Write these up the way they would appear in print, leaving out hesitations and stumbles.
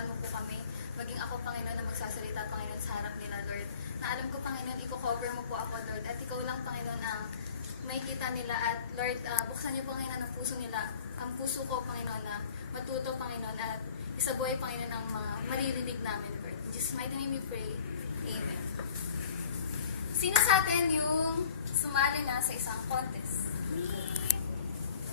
tulungan mo po kami. Maging ako, Panginoon, na magsasalita, Panginoon, sa harap nila, Lord. Na alam ko, Panginoon, i-cover mo po ako, Lord. At ikaw lang, Panginoon, ang may kita nila. At Lord, buksan niyo, Panginoon, ang puso nila. Ang puso ko, Panginoon, na matuto, Panginoon, at isabuhay, Panginoon, ang mga maririnig namin, Lord. In Jesus' mighty name we pray. Amen. Sino sa atin yung sumali na sa isang contest?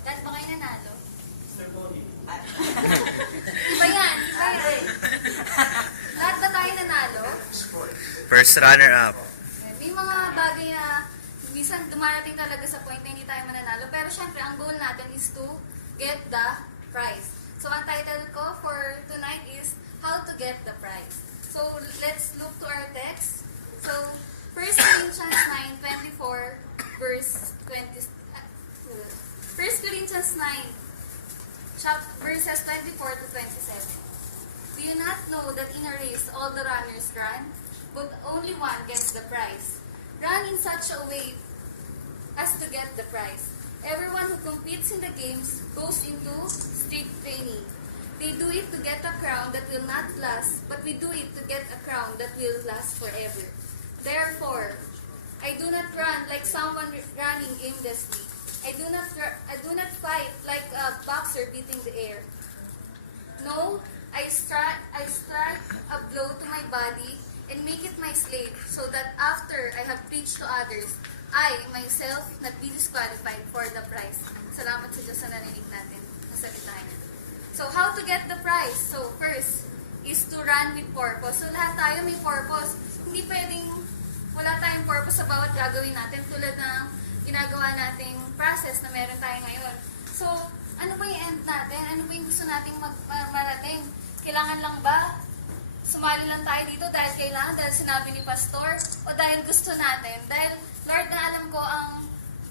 Dahil ba kayo nanalo? Iba yan. Lahat ba tayo nanalo? First runner-up. May mga bagay na minsan dumarating talaga sa point na hindi tayo mananalo. Pero syempre, ang goal natin is to get the prize. So, ang title ko for tonight is How to Get the Prize. So, let's look to our text. So, 1 Corinthians 9:24 verse 20. 1 Corinthians 9, verses 24 to 27. Do you not know that in a race all the runners run, but only one gets the prize? Run in such a way as to get the prize. Everyone who competes in the games goes into strict training. They do it to get a crown that will not last, but we do it to get a crown that will last forever. Therefore, I do not run like someone running aimlessly. I do not fight like a boxer beating the air. No, I strike a blow to my body and make it my slave, so that after I have preached to others, I myself not be disqualified for the prize. Salamat sa Diyos na narinig natin ang salita niya. So, how to get the prize? So, first is to run with purpose. So, lahat tayo may purpose. Hindi pwedeng wala tayong purpose sa bawat gagawin natin tulad ng ginagawa nating process na meron tayo ngayon. So, ano ba yung end natin? Ano ba yung gusto nating marating? Kailangan lang ba sumali lang tayo dito dahil kailangan, dahil sinabi ni Pastor, o dahil gusto natin? Dahil, Lord, na alam ko,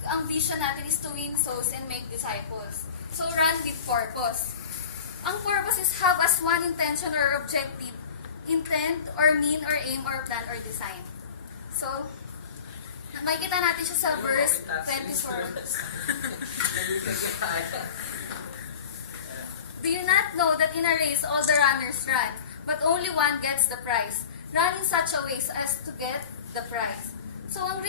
ang vision natin is to win souls and make disciples. So, run with purpose. Ang purpose is have as one intention or objective, intent or mean or aim or plan or design. So, makikita natin siya sa verse 24. Do you not know that in a race all the runners run, but only one gets the prize? Run in such a way as to get the prize. So, ang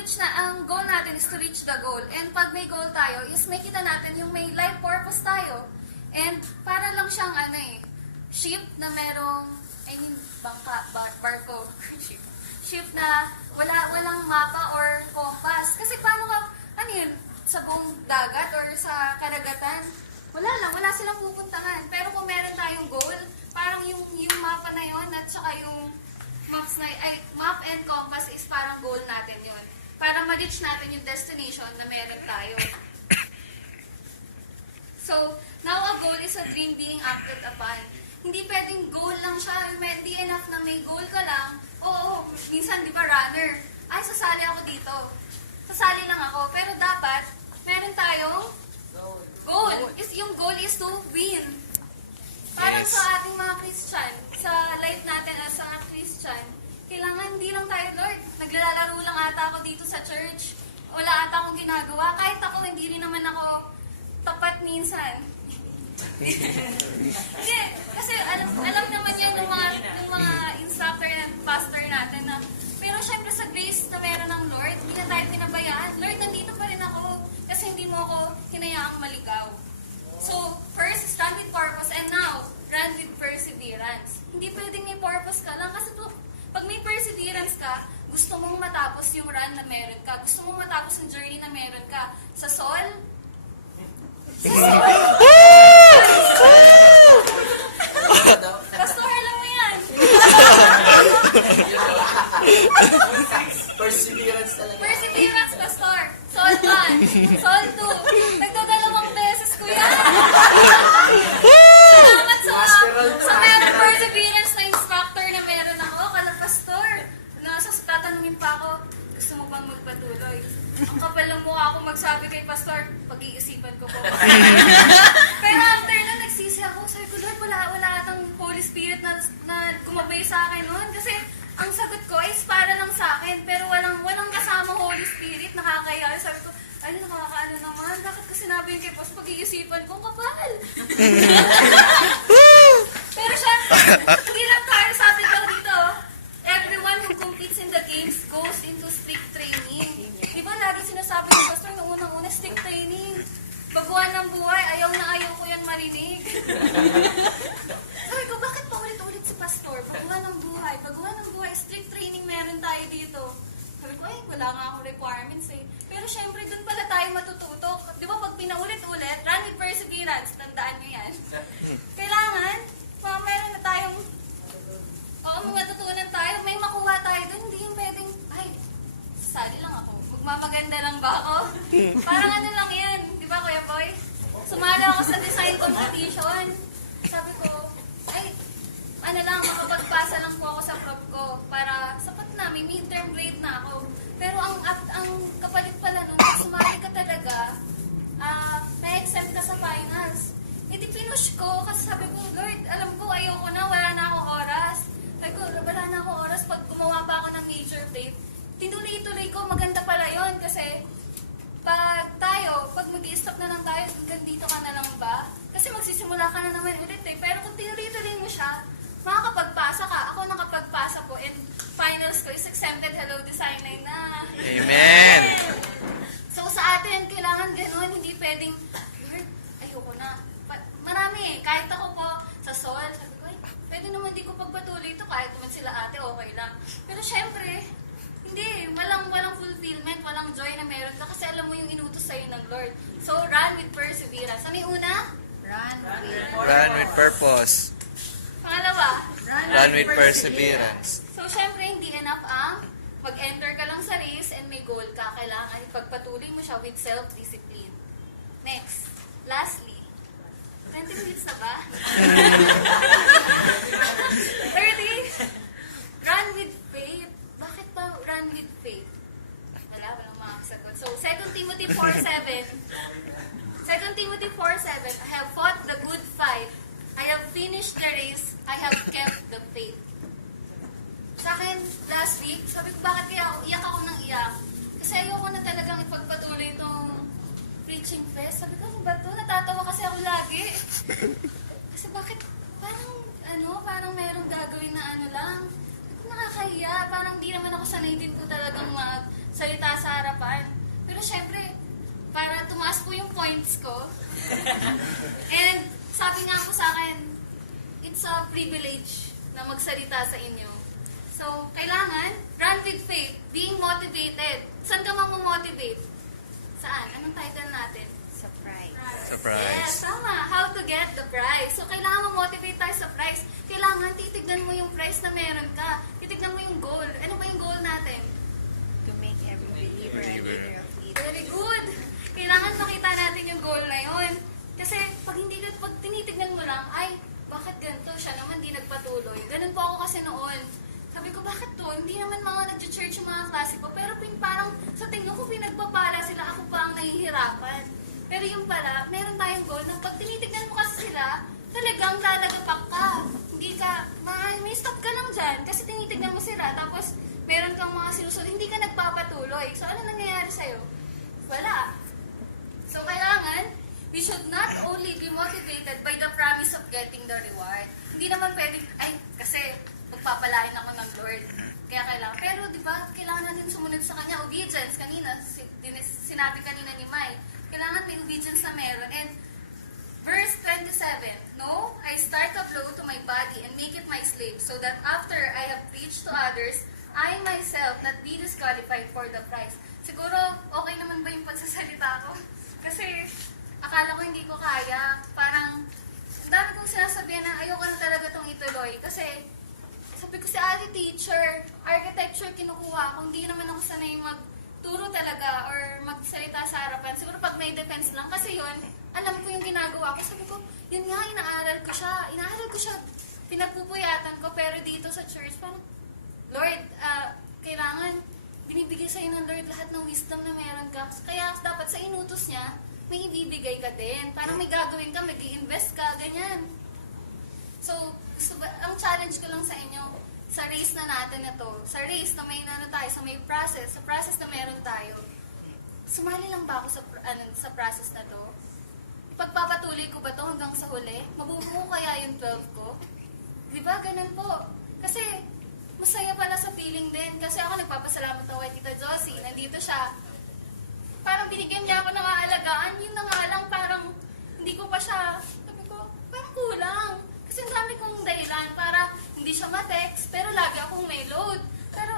goal natin is to reach the goal. And pag may goal tayo, is makita natin yung may life purpose tayo. And para lang siyang ship na merong, barko. Ship na walang mapa or compass. Kasi paano ka, sa buong dagat or sa karagatan, wala silang pupuntahan. Pero kung meron tayong goal, parang yung mapa na yon at saka yung map and compass is parang goal natin yon. Para ma-reach natin yung destination na meron tayo. So, now a goal is a dream being acted upon. Hindi pwedeng goal lang siya. Hindi enough na may goal ka lang. Oo, minsan di ba runner? Ay, sasali ako dito. Sasali lang ako. Pero dapat, meron tayong goal. Yung goal is to win. Parang Yes. sa ating mga Christian, sa life natin as a Christian, kailangan hindi lang tayo, Lord, naglalaro lang ata ako dito sa church. Wala ata akong ginagawa. Kahit ako, hindi rin naman ako tapat minsan. Hindi, kasi alam naman yan ng mga instructor and pastor natin na, pero syempre sa grace na meron ng Lord, hindi na tayo pinabayaan. Lord, nandito pa rin ako kasi hindi mo ako hinayaang maligaw. So, first is run with purpose and now, run with perseverance. Hindi pwedeng may purpose ka lang kasi pag may perseverance ka, gusto mong matapos yung run na meron ka. Gusto mong matapos yung journey na meron ka. Sa Sol, Pastor, alam mo yan. Perseverance talaga. Perseverance, Pastor. Sol 1, Sol 2. Nagdadalawang beses ko yan. Salamat sa meron perseverance na instructor na meron ako. Kala, Pastor, tatanungin pa ako, gusto mo bang magpatuloy? Ang kapal ng mukha ako magsabi kay Pastor, pag-iisipan ko po. Pero after na, nagsisi ako. Sabi ko, Lord, wala atang Holy Spirit na gumabay sa akin noon. Kasi ang sagot ko is para lang sa akin. Pero walang kasama Holy Spirit. Nakakaya. Sabi ko, ay, nakakaano naman. Bakit ko sinabi yun kay Pastor? Pag-iisipan ko, kapal. Pero syempre, hindi syempre, doon pala tayo matututo. Di ba, pag pinaulit-ulit, run with perseverance, tandaan nyo yan. Kailangan, meron na tayong, may matutunan tayo, may makuha tayo doon. Hindi yung pwedeng, ay, sasali lang ako. Magmamaganda lang ba ako? Parang ano lang yan, di ba, Kuya Boy? Sumali ako sa design competition. Sabi ko, ay, ano lang, makapagpasa lang po ako sa prop ko para sapat na, may midterm grade na ako. Pero ang kapalit pala nun, pag sumali ka talaga, may exempt ka sa finals. E di pinush ko kasi sabi ko, Lord, alam ko ayoko na, wala na akong oras. Sabi ko, wala na akong oras pag gumawa pa ako ng major tape. Tinuloy-tuloy ko, maganda pala yon kasi pag mag-i-stop na lang tayo, hanggang dito ka na lang ba? Kasi magsisimula ka na naman ulit eh. Pero kung tinuloy-tuloy mo siya, makakapagpasa ka. Ako nakapagpasa po and finals ko is exempted. Hello, Design 9 na. Amen. So sa atin, kailangan ganun. Hindi pwedeng, Lord, ayoko na. Marami eh. Kahit ako po sa Sol, sabi ko, ay, pwede naman di ko pagpatuloy ito. Kahit naman sila ate, okay lang. Pero syempre, hindi. Walang fulfillment, walang joy na meron ka. Kasi alam mo yung inutos sa'yo ng Lord. So run with perseverance. Ano yung una? Run with purpose. Pangalawa? Run with perseverance. So, syempre, hindi enough ang mag-enter ka lang sa race and may goal ka. Kailangan ipagpatuloy mo siya with self-discipline. Next. Lastly, 20 minutes na ba? 30. Run with faith. Bakit ba run with faith? Walang makakasagot. So, 2 Timothy 4:7. 2 Timothy 4:7. I have fought the good fight. I have finished the race. I have kept the faith. Sa akin, last week, sabi ko, bakit kaya iyak ako ng iyak? Kasi ayoko na talagang ipagpatuloy itong preaching fest. Sabi ko, ano ba ito? Natatawa kasi ako lagi. Kasi bakit, parang merong gagawin na ano lang. Nakakahiya. Parang di naman ako sanay din po talagang magsalita sa harapan. Pero syempre, para tumaas po yung points ko. And sabi nga po sa akin, it's a privilege na magsalita sa inyo. So, kailangan, run with faith, being motivated. Saan ka mamomotivate? Saan? Anong title natin? Yes, Surprise. tama. How to get the prize. So, kailangan ma-motivate tayo sa prize. Kailangan titignan mo yung prize na meron ka. Titignan mo yung goal. Ano ba yung goal natin? To make every believer a leader of leaders. Very good. Kailangan makita natin yung goal na yun. Kasi pag tinitignan mo lang, ay, bakit ganito? Siya naman di nagpatuloy. Ganun po ako kasi noon. Sabi ko, bakit to? Hindi naman mga nag-church yung mga klase ko. Pero parang sa tingin ko pinagpapala sila, ako pa ang nahihirapan. Pero yung pala, meron tayong goal na pag tinitignan mo kasi sila, talagang lalagapak ka. Hindi ka, may stop ka lang dyan. Kasi tinitignan mo sila, tapos meron kang mga sinusunod, hindi ka nagpapatuloy. So ano nangyayari sa'yo? Wala. So kailangan, we should not only be motivated by the promise of getting the reward. Hindi naman pwedeng, ay, kasi magpapalain ako ng Lord. Kaya kailangan. Pero di ba, kailangan natin sumunod sa Kanya. Obedience, kanina, sinabi kanina ni Mai. Kailangan may obedience na meron. And verse 27, No, I strike a blow to my body and make it my slave, so that after I have preached to others, I myself not be disqualified for the prize. Siguro, okay naman ba yung pagsasalita ko? Kasi, akala ko hindi ko kaya. Parang, ang dami kong sinasabihan na ayoko na talaga itong ituloy. Kasi, sabi ko si ate teacher, architecture kinukuha ko. Hindi naman ako sanay magturo talaga or magsalita sa harapan. Siguro pag may defense lang. Kasi yun, alam ko yung ginagawa ko. Sabi ko, yun nga, inaaral ko siya. Pinagpupuyatan ko. Pero dito sa church, parang, Lord, kailangan binibigay sa'yo ng Lord lahat ng wisdom na meron ka. Kaya dapat sa inutos niya, may ibibigay ka din. Parang may gagawin ka, mag-i-invest ka, ganyan. So, ang challenge ko lang sa inyo, sa race na natin na to, sa race na may tayo, sa may process, sa process na meron tayo, sumali lang ba ako sa process na to? Pagpapatuloy ko ba to hanggang sa huli? Mabubuo kaya yung 12 ko? Di ba? Ganun po. Kasi, masaya pala sa feeling din. Kasi ako nagpapasalamat ako kay Tita Josie. Nandito siya. Parang binigyan niya ako ng aalagaan. Yun na nga lang, parang hindi ko pa siya, sabi ko, parang kulang. Kasi ang dami kong dahilan para hindi siya ma-text, pero lagi akong may load. Pero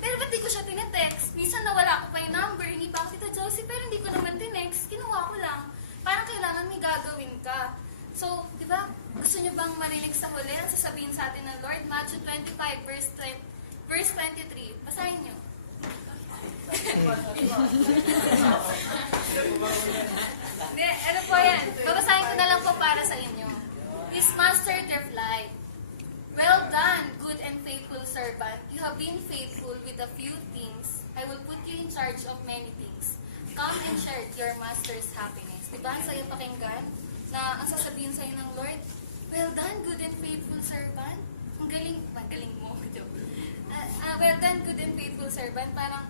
Pero ba't di ko siya tinetext? Minsan nawala ko pa yung number, hindi pa ako Tita Josie, pero hindi ko naman tinext. Kinuha ko lang. Parang kailangan may gagawin ka. So, di ba, gusto niyo bang marinig sa huli ang sasabihin sa atin ng Lord? Matthew 25, verse 23. Basahin niyo. Hindi, ano po yan? Babasahin ko na lang po para sa inyo. His master replied, "Well done, good and faithful servant. You have been faithful with a few things. I will put you in charge of many things. Come and share your master's happiness." Diba, ang saya pakinggan na ang sasabihin sa'yo ng Lord, "Well done, good and faithful servant." Ang galing mo. Well done, good and faithful servant. Parang,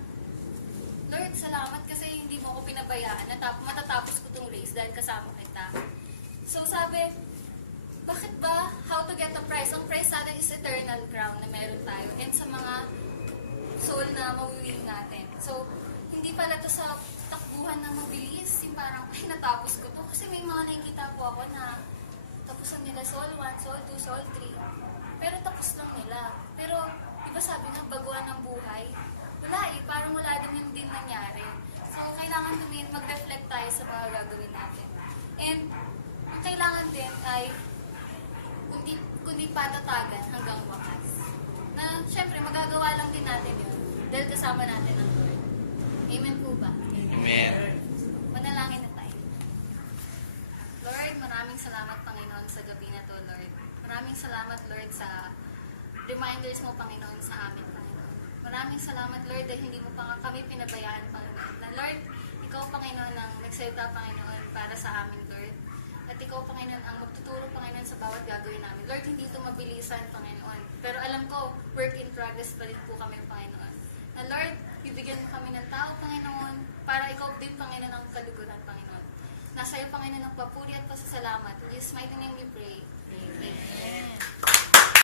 Lord, salamat kasi hindi mo ako pinabayaan. Matatapos ko tong race dahil kasama kita. So sabi, bakit ba? How to get the prize? Ang prize natin is eternal crown na meron tayo. And sa mga soul na mawiwin natin. So, hindi pala to sa takbuhan na mabilis. Yung parang, ay, natapos ko to. Kasi may mga nakikita po ako na tapusan nila soul 1, soul 2, soul 3. Pero tapos lang nila. Pero, di ba sabi nga, baguhan ng buhay? Wala eh. Parang wala din nangyari. So, kailangan din mag-reflect tayo sa mga gagawin natin. And, ang kailangan din ay kundi patatagan hanggang wakas. Na, syempre, magagawa lang din natin yun dahil kasama natin ang Lord. Amen po ba? Amen. Manalangin na tayo. Lord, maraming salamat, Panginoon, sa gabi na to, Lord. Maraming salamat, Lord, sa reminders mo, Panginoon, sa amin, Panginoon. Maraming salamat, Lord, dahil hindi mo pa kami pinabayaan, Panginoon. Na, Lord, ikaw, Panginoon, ang nagsalita, Panginoon, para sa amin, Lord. At ikaw, Panginoon, ang magtuturo, Panginoon, sa bawat gagawin namin. Lord, hindi ito mabilisan, Panginoon. Pero alam ko, work in progress pa rin po kami, Panginoon. Na, Lord, bibigyan mo kami ng tao, Panginoon, para ikaw din, Panginoon, ang kaluguran, Panginoon. Nasa iyo, Panginoon, ang papuri at pasasalamat. In Jesus' mighty name we pray. Amen.